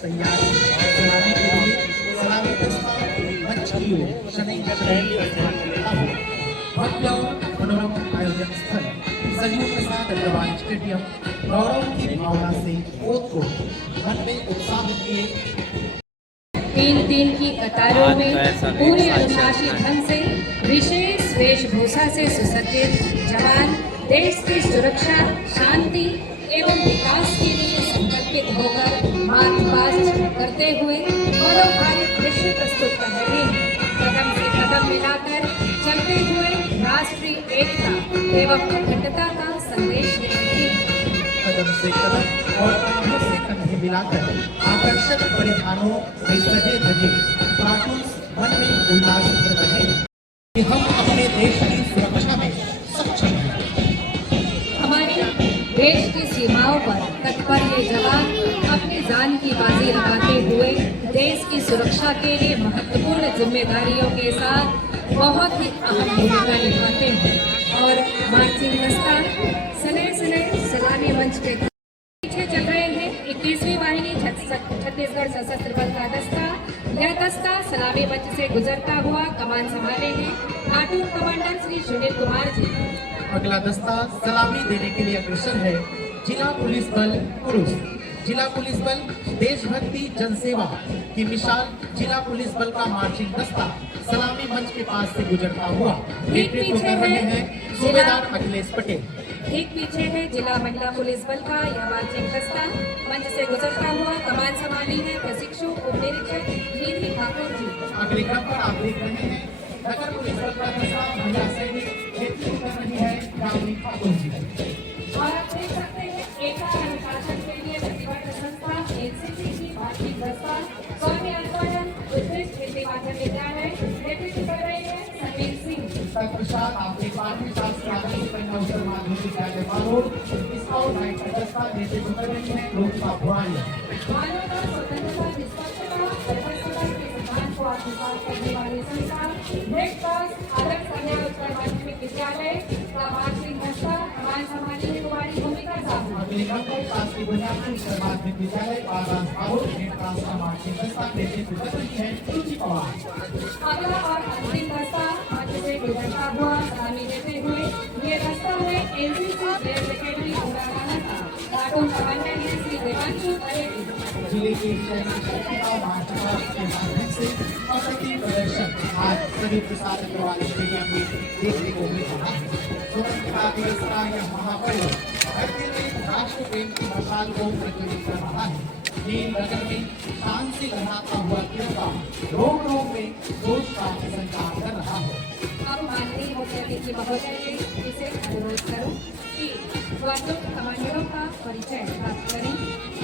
तैयारी सलामी के लिए सलामी दस्ता मंच की ओर शनि भव्य मनोरम आयोजन स्थल संजीव प्रसाद अग्रवाल स्टेडियम गौरव की भावना से ओतप्रोत मन में उत्साह किए 3-3 की कतारों में पूरे अनुशासित ढंग से विशेष वेशभूषा से सुसज्जित जवान देश की सुरक्षा, शांति एवं विकास के लिए संकल्पित होकर मार्च पास्ट करते हुए मनोहारित दृश्य प्रस्तुत कर रहे हैं। कदम से कदम मिलाकर चलते हुए राष्ट्रीय एकता एवं अखंडता का संदेश दे रहे हैं। कदम से कदम और कंधों से कंधे मिलाकर आकर्षक परिधानों में सजे धजे कार्टून मन में उल्लास भर रहे हैं कि हम अपने देश की सुरक्षा में सक्षम हैं। हमारे देश की सीमाओं पर तत्पर ये जवान अपनी जान की बाजी लगाते हुए देश की सुरक्षा के लिए महत्वपूर्ण जिम्मेदारियों के साथ बहुत ही अहम भूमिका निभाते हैं और मार्चिंग दस्ता सने सलामी मंच के पीछे चल रहे हैं। 21वीं वाहिनी छत्तीसगढ़ सशस्त्र बल का दस्ता। यह दस्ता सलामी मंच से गुजरता हुआ कमान संभाले हैं कार्टून कमांडर श्री सुनील कुमार जी। अगला दस्ता सलामी देने के लिए अग्रसर है जिला पुलिस बल पुरुष। जिला पुलिस बल देशभक्ति जनसेवा की मिसाल जिला पुलिस बल का मार्चिंग दस्ता सलामी मंच के पास से गुजरता हुआ नेतृत्व कर रहे हैं सूबेदार अखिलेश पटेल। ठीक पीछे है जिला महिला पुलिस बल का यह मार्चिंग दस्ता। मंच से गुजरता हुआ कमान संभाली है प्रशिक्षु उप निरीक्षक निधि ठाकुर जी। अगले क्रम पर आप देख रहे हैं नगर पुलिस बल का दस्ता महिला सैनिक नेतृत्व कर रही है रानी ठाकुर जी। और आप देख सकते हैं एकता अनुशासन के लिए प्रतिबद्ध संस्था एनसीसी की मार्चिंग दस्ता स्वामी अनुवादन उत्कृष्ट हिंदी माध्यम विद्यालय नेतृत्व कर रहे हैं समीर सिंह। तत्पश्चात आपके 12वीं शास्त्र आदर्श कन्या उच्च माध्यमिक विद्यालय बालोद स्काउट नाइट का दस्ता नेतृत्व कर रही है लोकता भुआनी। मानवता स्वतंत्रता निष्पक्षता व्यवस्था के सिद्धांत को आत्मसात करने वाली संस्था रेड क्रॉस आदर्श कन्या उच्च माध्यमिक विद्यालय का मार्चिंग दस्ता कमान संभाली है कुमारी भूमिका साहू। अगले क्रम पर शासकीय बुनियादी उच्च माध्यमिक विद्यालय बालास बालोद रेड क्रॉस का मार्चिंग दस्ता नेतृत्व कर रही है रुचि पवार। अगला और अंतिम दस्ता मंच से गुजरता हुआ सलामी देते हुए ये दस्ता है एनसीसी जेल एकेडमी उड़ाना का कार्टून कमांडर है श्री देवांशु परेड। जिले की सैनिक शक्ति का मार्चपास्ट के माध्यम से अप्रतिम प्रदर्शन आज संजीव प्रसाद अग्रवाल स्टेडियम में देखने को मिल रहा है। स्वतंत्रता दिवस का यह महापर्व धरती में राष्ट्र प्रेम की मशाल को प्रज्वलित कर रहा है। नील नगर में शान से लहराता हुआ तिरंगा रोम रोम में जोश का संचार कर रहा है। अब माननीय मुख्य अतिथि महोदय इसे अनुरोध करूं कि वास्तव कमांडरों का परिचय प्राप्त करें।